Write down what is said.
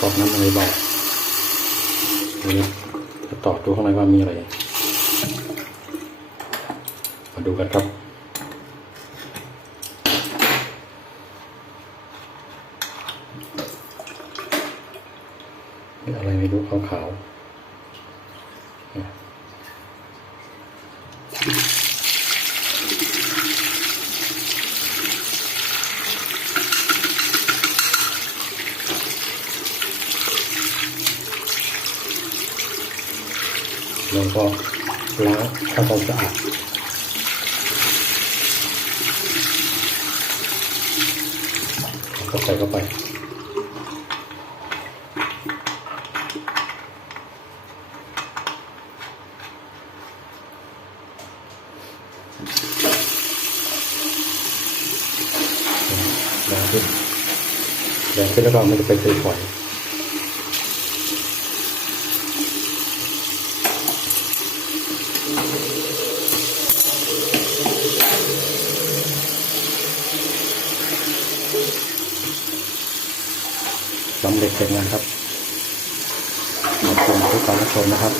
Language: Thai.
กรอกน้ำอะไรเบานี่จะต่อดูข้างในว่ามีอะไร มาดูกันครับมีอะไรไม่รู้ขาวๆ แล้วก็ล้างทำความสะอาดก็ใส่เข้าไปแรงขึ้นแรงขึ้นแล้วก็มันจะไปเตยฝอย สำเร็จเสร็จงานครับขอบคุณทุกการรับชมนะครับ